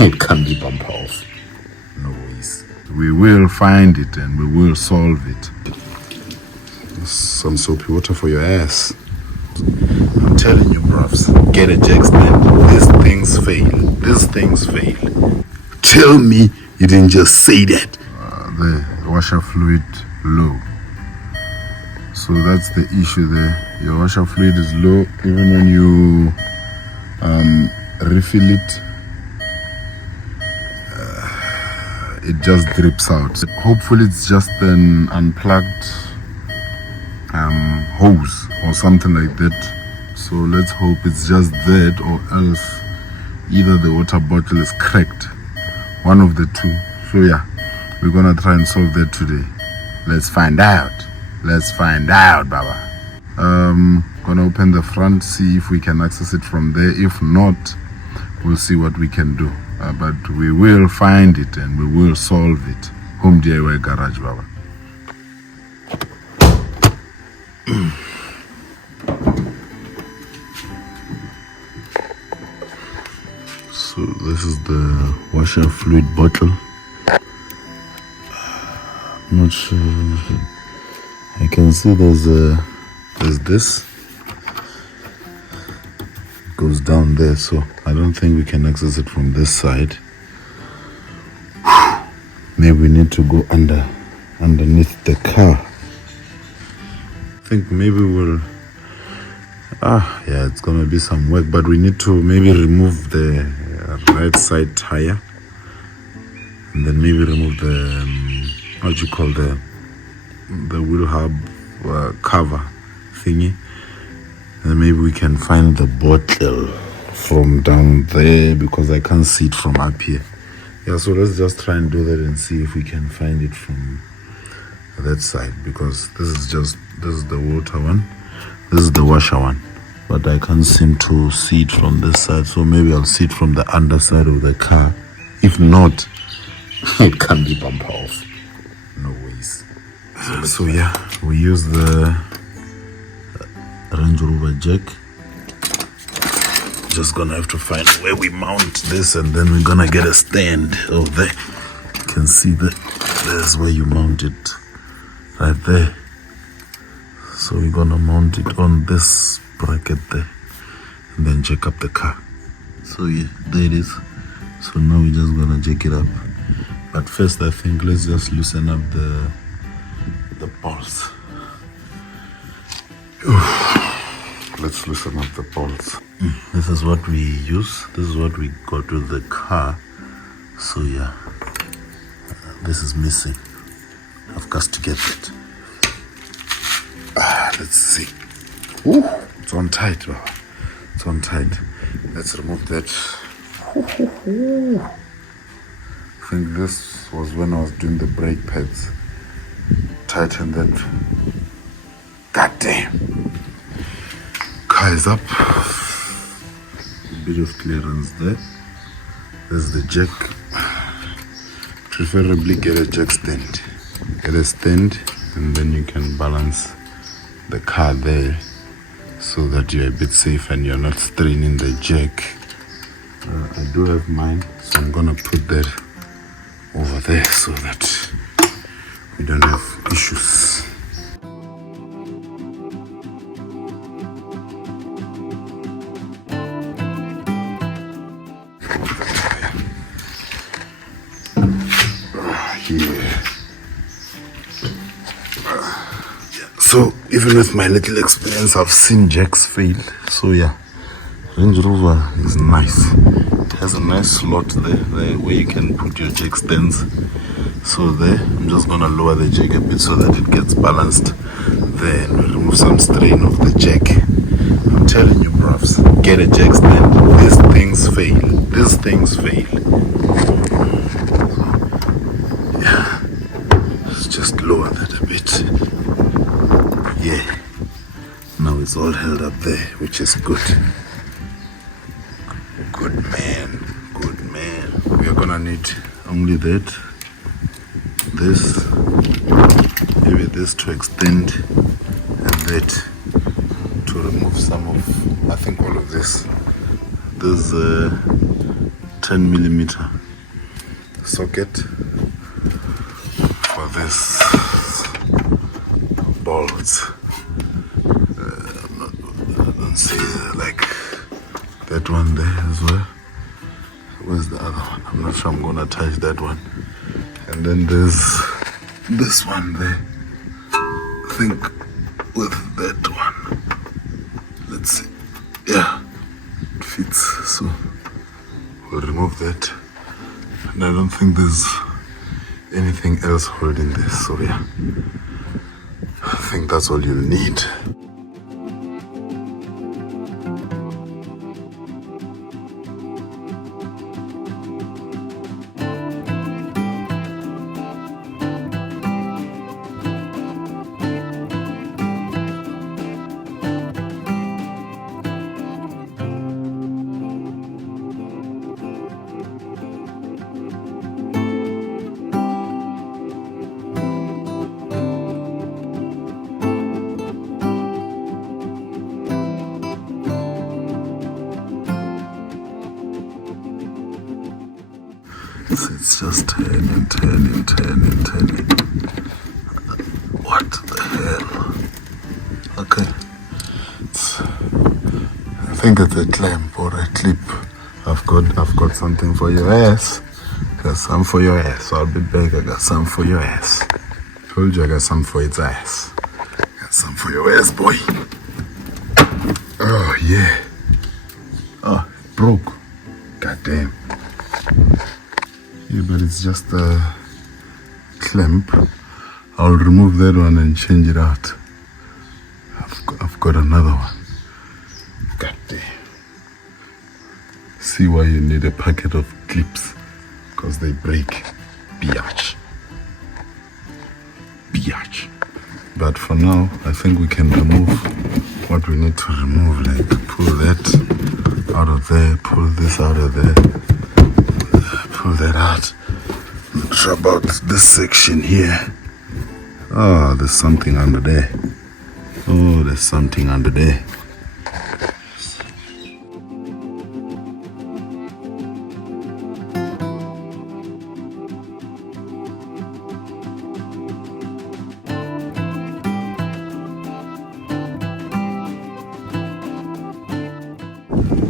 It can be bumper off. No ways. We will find it and we will solve it. Some soapy water for your ass. I'm telling you, bros, get a jack stand. These things fail. These things fail. Tell me you didn't just say that. The washer fluid low. So that's the issue there. Your washer fluid is low. Even when you refill it, it just drips out. Hopefully it's just an unplugged hose or something like that. So let's hope it's just that, or else either the water bottle is cracked, one of the two. So yeah, we're gonna try and solve that today. Let's find out. Let's find out, Baba. Gonna open the front, see if we can access it from there. If not, we'll see what we can do. But we will find it and we will solve it. Home DIY Garage, Baba. So this is the washer fluid bottle. I'm not sure. I can see there's this. It goes down there, so I don't think we can access it from this side. Maybe we need to go underneath the car. I think maybe we'll yeah, it's gonna be some work, but we need to maybe remove the right side tire and then maybe remove the what you call the wheel hub cover thingy, and maybe we can find the bottle from down there because I can't see it from up here. Yeah, so let's just try and do that and see if we can find it from that side, because this is the water one, this is the washer one, but I can't seem to see it from this side. So maybe I'll see it from the underside of the car. If not, it can be bumper off. No ways. So yeah, we use the Range Rover jack. Just gonna have to find where we mount this, and then we're gonna get a stand over there. You can see that there's where you mount it, right there. So we're gonna mount it on this bracket there and then jack up the car. So yeah, there it is. So now we're just gonna jack it up, but first I think let's just loosen up the bolts. Let's loosen up the bolts. This is what we use. This is what we got with the car. So yeah, this is missing. I've got to get it. Let's see. Ooh, it's on tight, bro. It's on tight. Let's remove that. I think this was when I was doing the brake pads. Tighten that. God damn. Car is up. A bit of clearance there. There's the jack. Preferably get a jack stand. Get a stand, and then you can balance the car there so that you're a bit safe and you're not straining the jack. I do have mine, so I'm gonna put that over there so that we don't have issues. So even with my little experience, I've seen jacks fail. So yeah, Range Rover is nice. It has a nice slot there where you can put your jack stands. So there, I'm just gonna lower the jack a bit so that it gets balanced. Then we'll remove some strain of the jack. I'm telling you, bros, get a jack stand. These things fail. These things fail. Yeah, let's just lower that a bit. Yeah, now it's all held up there, which is good. Good man, good man. We are gonna need only that, this, maybe this to extend, and that to remove some of, I think all of this. These 10mm socket for this bolts. I don't see like that one there as well. Where's the other one? I'm not sure I'm gonna touch that one. And then there's this one there. I think with that one. Let's see. Yeah, it fits. So we'll remove that. And I don't think there's anything else holding this. So yeah, I think that's all you'll need. It's just turning. What the hell? Okay. I think it's a clamp or a clip. I've got something for your ass. Got some for your ass. I'll be back. I got some for your ass. Told you I got some for its ass. Got some for your ass, boy. Oh yeah. Oh, it broke. God damn. Yeah, but it's just a clamp. I'll remove that one and change it out. I've got another one. God damn. See why you need a packet of clips, because they break. Biatch. But for now, I think we can remove what we need to remove. Like pull that out of there, pull this out of there. Pull that out. Not sure about this section here. Oh, there's something under there. Oh, there's something under there.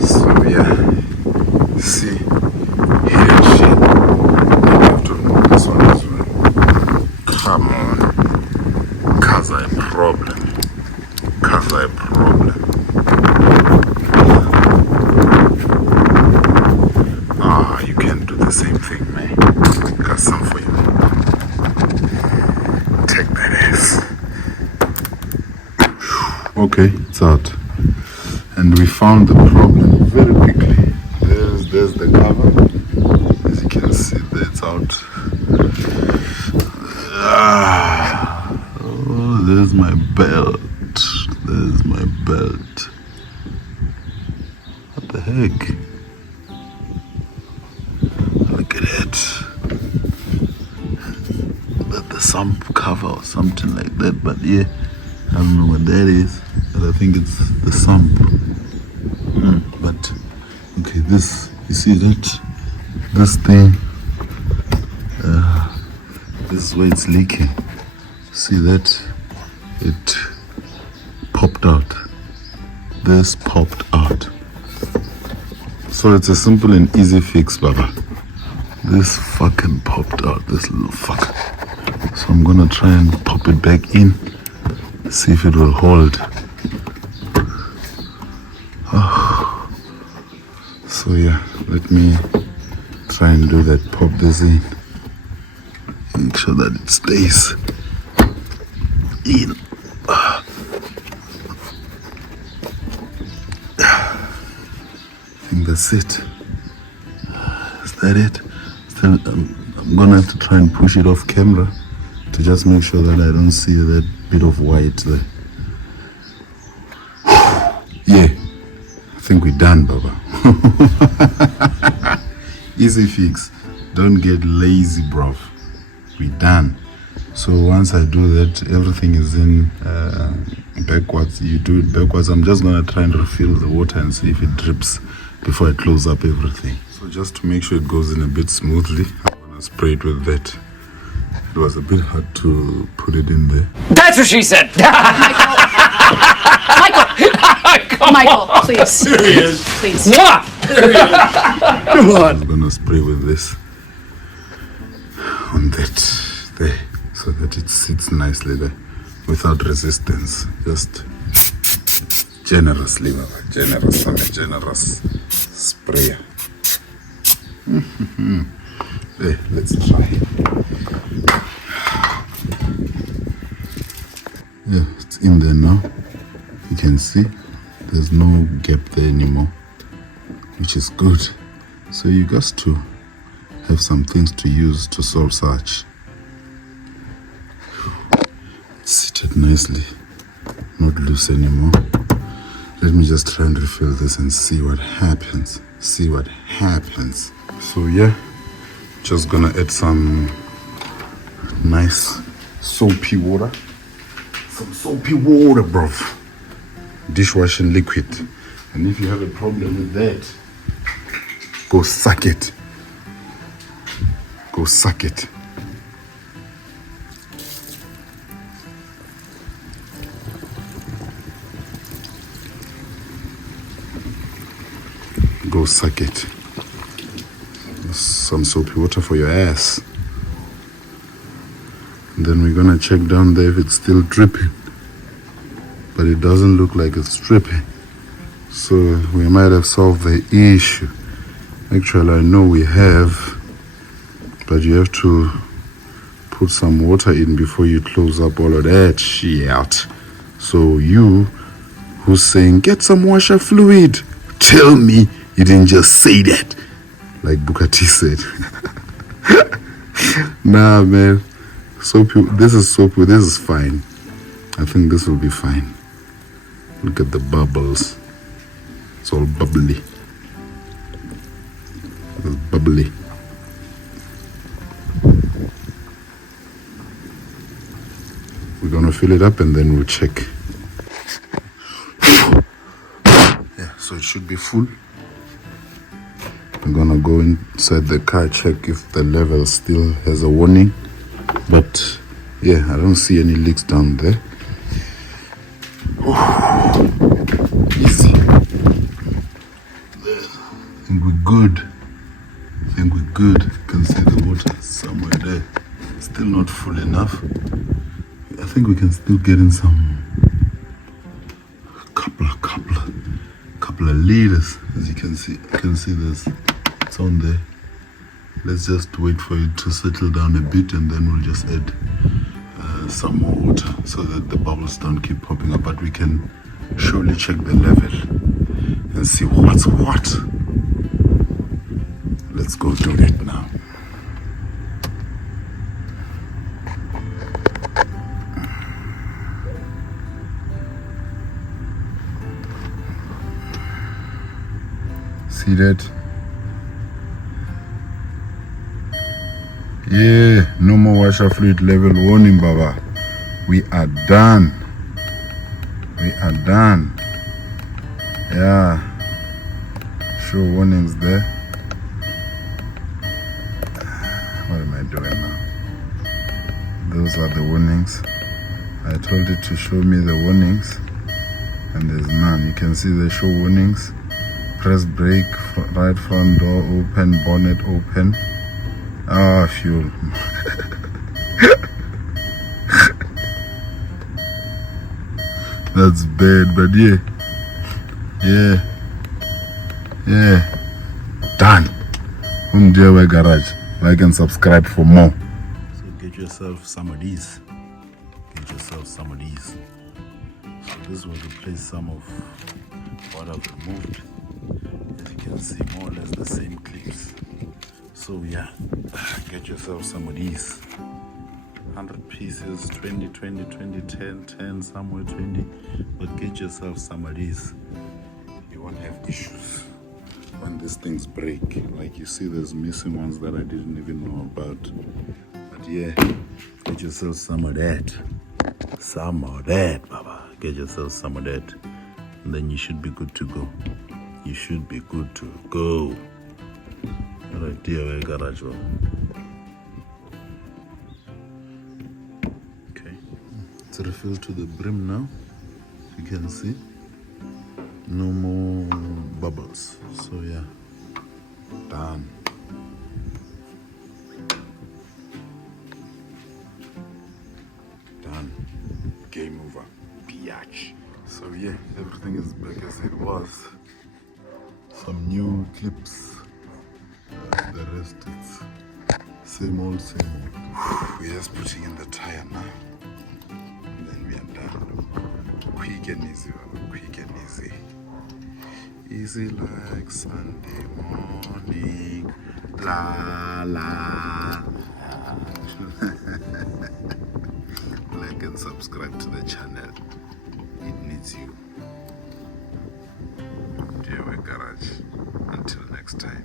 So yeah, see. Come on, cause I problem. Ah, you can do the same thing, man. Got some for you. Take that ass. Okay, it's out. And we found the problem very quickly. There's the cover. As you can see, that's out. Oh, there's my belt. What the heck? Look at it. That the sump cover or something like that, but yeah, I don't know what that is, but I think it's the sump. But okay, this, you see that? This thing, this is where it's leaking. See that? It popped out. This popped out. So it's a simple and easy fix, Baba. This fucking popped out, this little fucker. So I'm gonna try and pop it back in, see if it will hold. Oh. So yeah, let me try and do that. Pop this in. Make sure that it stays in. I think that's it. Is that it? Still, I'm gonna have to try and push it off camera to just make sure that I don't see that bit of white there. Yeah, I think we're done, Baba. Easy fix. Don't get lazy, bruv. We're done. So once I do that, everything is in backwards. You do it backwards. I'm just gonna try and refill the water and see if it drips before I close up everything. So So just to make sure it goes in a bit smoothly, I'm gonna spray it with that. It was a bit hard to put it in there. That's what she said. Michael, please. Please. Mwah! Come on. I'm gonna spray with this on that there, so that it sits nicely there without resistance. Just generously, Baba. Generous. I'm a generous sprayer. There, let's try. Yeah, it's in there now. You can see there's no gap there anymore, which is good. So you got to have some things to use to solve such. It's seated nicely, not loose anymore. Let me just try and refill this and see what happens. See what happens. So yeah, just gonna add some nice soapy water. Some soapy water, bro. Dishwashing liquid. And if you have a problem with that, go suck it. Go suck it. Go suck it. Some soapy water for your ass. And then we're gonna check down there if it's still dripping. But it doesn't look like it's dripping. So we might have solved the issue. Actually, I know we have, but you have to put some water in before you close up all of that shit. So you who's saying, get some washer fluid, tell me you didn't just say that, like Bukati said. Nah, man. Soapy, this is soapy, this is fine. I think this will be fine. Look at the bubbles. It's all bubbly. It's bubbly. We're gonna fill it up and then we'll check. Yeah, so it should be full. I'm gonna go inside the car, check if the level still has a warning. But yeah, I don't see any leaks down there. Easy. There. I think we're good. You can see the water somewhere there. Still not full enough. I think we can still get in some couple of liters. As you can see, this. It's on there. Let's just wait for it to settle down a bit, and then we'll just add some more water so that the bubbles don't keep popping up. But we can surely check the level and see what's what. Let's go do it now. See that? Yeah, no more washer fluid level warning, Baba. We are done. Yeah. Show warnings there. What am I doing now? Those are the warnings. I told it to show me the warnings, and there's none. You can see the show warnings. Press brake, right front door open, bonnet open. Ah, fuel. That's bad, but yeah. Done. DIY Garage. Like and subscribe for more. So get yourself some of these. So this will replace some of what I've removed. As you can see, more or less the same clips. So yeah, get yourself some of these. 100 pieces, 20, 20, 20, 10, 10, somewhere 20. But get yourself some of these. You won't have issues when these things break. Like you see, there's missing ones that I didn't even know about. But yeah, get yourself some of that. Some of that, Baba. Get yourself some of that. And then you should be good to go. Right here, garage. Okay. It's refilled to the brim now. You can see. No more bubbles. So yeah. Done. Done. Game over. Biatch. So yeah, everything is back as it was. Some new clips. The rest it's same old, same old. We're just putting in the tire now. And then we are done. Quick and easy, quick and easy. Easy like Sunday morning. La la. Like and subscribe to the channel. It needs you. DIY Garage. Until next time.